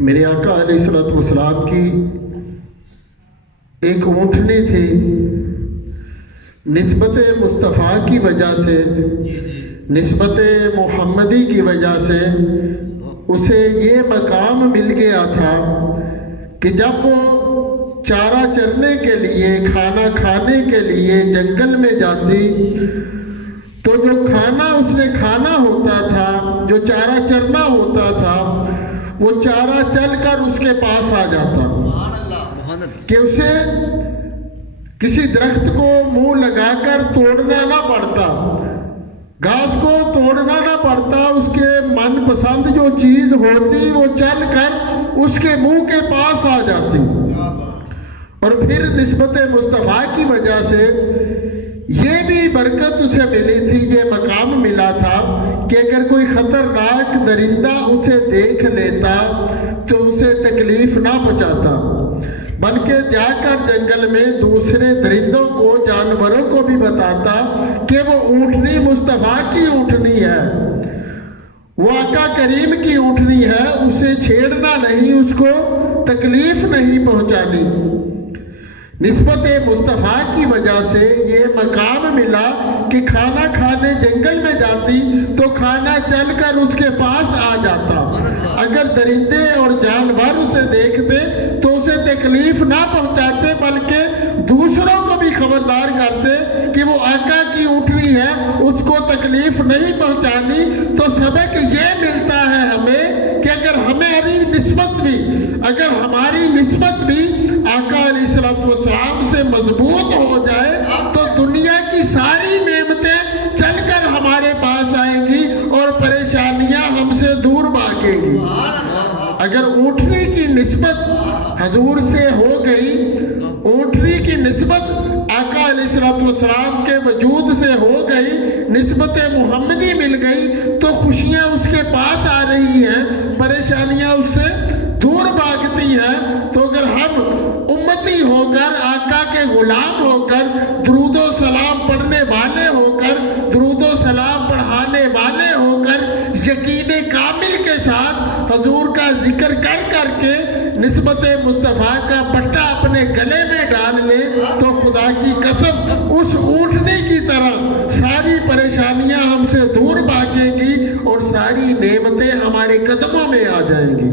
میرے آقا علیہ السلام کی ایک اونٹنی تھی، نسبت مصطفیٰ کی وجہ سے، نسبت محمدی کی وجہ سے اسے یہ مقام مل گیا تھا کہ جب وہ چارہ چرنے کے لیے، کھانا کھانے کے لیے جنگل میں جاتی تو جو کھانا اس نے کھانا ہوتا تھا، جو چارہ چرنا ہوتا تھا، وہ چارہ چل کر اس کے پاس آ جاتا کہ اسے کسی درخت کو منہ لگا کر توڑنا نہ پڑتا، گھاس کو توڑنا نہ پڑتا، اس کے من پسند جو چیز ہوتی وہ چل کر اس کے منہ کے پاس آ جاتی۔ اور پھر نسبت مصطفیٰ کی وجہ سے یہ بھی برکت اسے ملی تھی، یہ مقام ملا تھا کہ اگر کوئی خطرناک درندہ اسے دیکھ لیتا تو اسے تکلیف نہ پہنچاتا، بلکہ جا کر جنگل میں دوسرے درندوں کو، جانوروں کو بھی بتاتا کہ وہ اونٹنی مصطفیٰ کی اونٹنی ہے، وہ آقا کریم کی اونٹنی ہے، اسے چھیڑنا نہیں، اس کو تکلیف نہیں پہنچانی۔ نسبت مصطفیٰ کی وجہ سے یہ مقام ملا کہ کھانا کھانے جنگل میں جاتی تو کھانا چل کر اس کے پاس آ جاتا، اگر درندے اور جانور اسے دیکھتے تو اسے تکلیف نہ پہنچاتے، بلکہ دوسروں کو بھی خبردار کرتے کہ وہ آقا کی اونٹنی ہے، اس کو تکلیف نہیں پہنچانی۔ تو سبق یہ ملتا ہے ہمیں کہ اگر ہماری نسبت بھی آقا علیہ السلام سے مضبوط ہو جائے تو دنیا کی ساری نعمتیں چل کر ہمارے پاس آئیں گی اور پریشانیاں ہم سے دور بھاگیں گی۔ اگر اونٹنی کی نسبت حضور سے ہو گئی، اونٹنی کی نسبت آقا علیہ السلام کے وجود سے ہو گئی، نسبت محمدی مل گئی تو خوشیاں اس کے پاس آ رہی ہیں، پریشانیاں اس سے دور بھاگتی ہیں۔ تو اگر ہم امتی ہو کر، آقا کے غلام ہو کر، درود و سلام پڑھنے والے ہو کر، درود و سلام پڑھانے والے ہو کر، یقین کامل کے ساتھ حضور کا ذکر کر کر کے نسبت مصطفیٰ کا پٹا اپنے گلے میں ڈال لے تو خدا کی قسم اس اونٹنے کی طرح ساری پریشانیاں ہم سے دور بھاگیں گی اور ساری نعمتیں ہمارے قدموں میں آ جائیں گی۔